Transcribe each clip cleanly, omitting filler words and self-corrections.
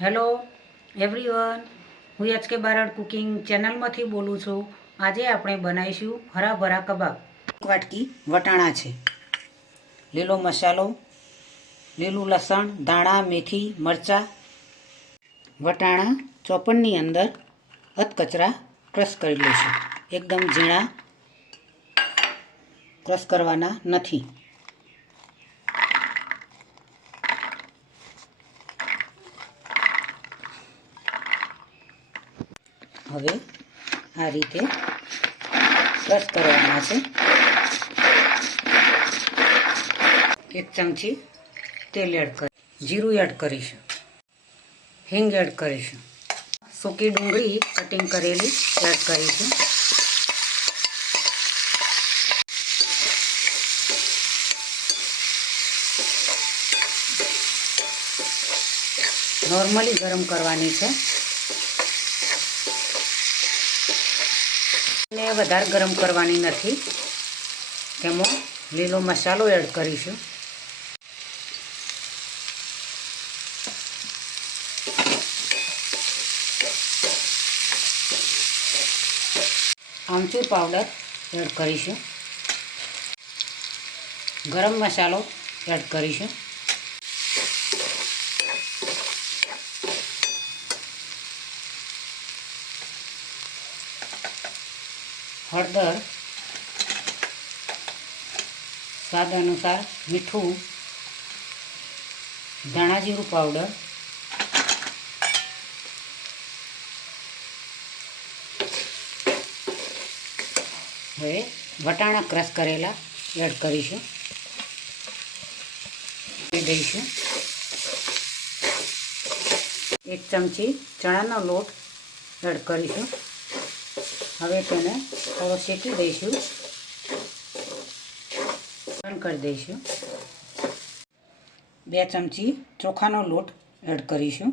Hello everyone, હું H K Barad cooking ચેનલમાંથી બોલું છું. આજે આપણે બનાવીશું હરાભરા કબાબ. એક વાટકી વટાણા છે, લીલો મસાલો, લીલું લસણ, ધાણા, મેથી, મરચાં. વટાણા ચોપનની અંદર અધકચરા ક્રશ કરી લઈશું. એકદમ ઝીણા ક્રશ કરવાના નથી. હવે આ રીતે ક્રશ કરવાના છે. એક ચમચી તેલ એડ કરી, જીરું એડ કરીશું, હિંગ એડ કરીશું, સૂકી ડુંગળી કટિંગ કરેલી એડ કરીશું. નોર્મલી ગરમ કરવાની છે ને વધારે ગરમ કરવાની નથી. તેમાં લીલો મસાલો એડ કરીશું. આમચૂર પાવડર એડ કરીશું. ગરમ મસાલો એડ કરીશું. હળદર, સ્વાદ અનુસાર મીઠું, ધાણા જીરું પાવડર, હવે વટાણા ક્રશ કરેલા એડ કરીશું. દઈશું એક ચમચી ચણાનો લોટ એડ કરીશું. હવે તેને થોડો શેકી દઈશું, બંધ કરી દઈશું. 2 ચમચી ચોખાનો લોટ એડ કરીશું.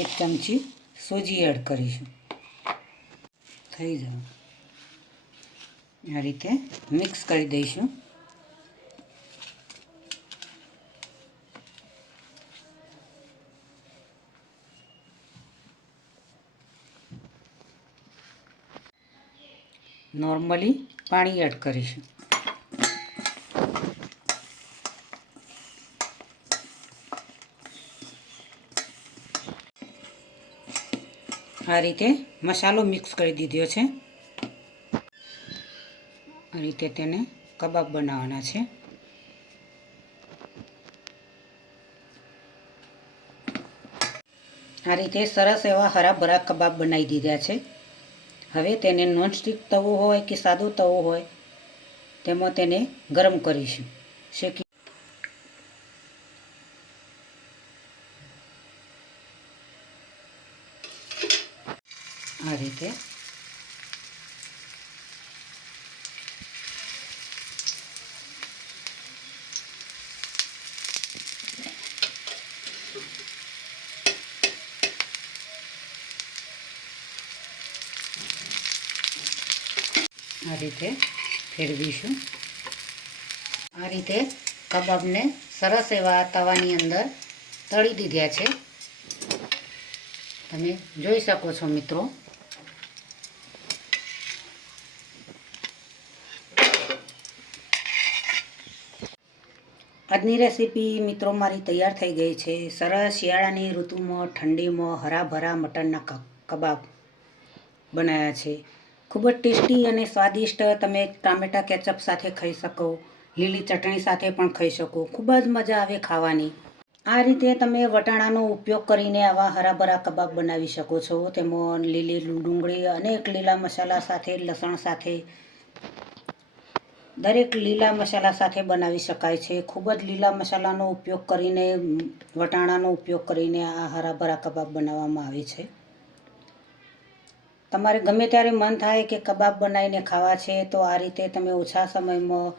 એક ચમચી સોજી એડ કરીશું. થઈ જાય આ રીતે મિક્સ કરી દઈશું. નોર્મલી પાણી એડ કરીશું. આ રીતે મસાલો મિક્સ કરી દીધો છે. આ રીતે તેને કબાબ બનાવવાના છે. આ રીતે સરસ એવા હરાભરા કબાબ બનાવી દીધા છે. હવે તેને નોનસ્ટિક તવો હોય કે સાદો તવો હોય તેમાં તેને ગરમ કરીશું. શેકી આ રીતે ફેરવીશું. આ રીતે કબાબને સરસ એવા તવાની અંદર તળી દીધા છે. તમે જોઈ શકો છો મિત્રો. આજની રેસીપી મિત્રો મારી તૈયાર થઈ ગઈ છે. સરસ શિયાળાની ઋતુમાં ઠંડીમાં હરાભરા મટનના કબાબ બનાવ્યા છે. ખૂબ જ ટેસ્ટી અને સ્વાદિષ્ટ. તમે ટામેટા કેચઅપ સાથે ખાઈ શકો, લીલી ચટણી સાથે પણ ખાઈ શકો. ખૂબ જ મજા આવે ખાવાની. આ રીતે તમે વટાણાનો ઉપયોગ કરીને આવા હરાભરા કબાબ બનાવી શકો છો. તેમાં લીલી ડુંગળી, અનેક લીલા મસાલા સાથે, લસણ સાથે, દરેક લીલા મસાલા સાથે બનાવી શકાય છે. ખૂબ જ લીલા મસાલાનો ઉપયોગ કરીને, વટાણાનો ઉપયોગ કરીને આ હરાભરા કબાબ બનાવવામાં આવે છે. તમારે ગમે ત્યારે મન થાય કે કબાબ બનાવીને ખાવા છે તો આ રીતે તમે ઓછા સમયમાં,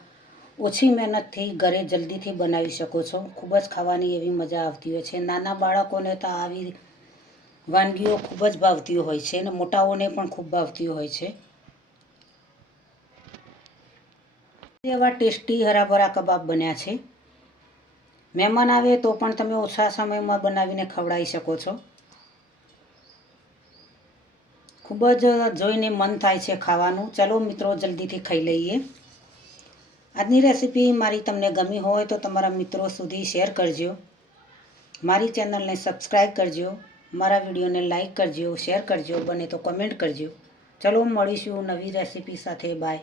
ઓછી મહેનતથી ઘરે જલ્દીથી બનાવી શકો છો. ખૂબ જ ખાવાની એવી મજા આવતી હોય છે. નાના બાળકોને તો આવી વાનગીઓ ખૂબ જ ભાવતી હોય છે અને મોટાઓને પણ ખૂબ ભાવતી હોય છે. એવા ટેસ્ટી હરાભરા કબાબ બન્યા છે. મહેમાન આવે તો પણ તમે ઓછા સમયમાં બનાવીને ખવડાવી શકો છો. ખૂબ જ જોઈને મન થાય છે ખાવાનું. ચલો મિત્રો, જલ્દીથી ખાઈ લઈએ. આજની રેસીપી મારી તમને ગમી હોય તો તમારા મિત્રો સુધી શેર કરજો. મારી ચેનલને સબસ્ક્રાઈબ કરજો. મારા વિડીયોને લાઈક કરજો, શેર કરજો, બને તો કમેન્ટ કરજો. ચલો મળીશું નવી રેસીપી સાથે. બાય.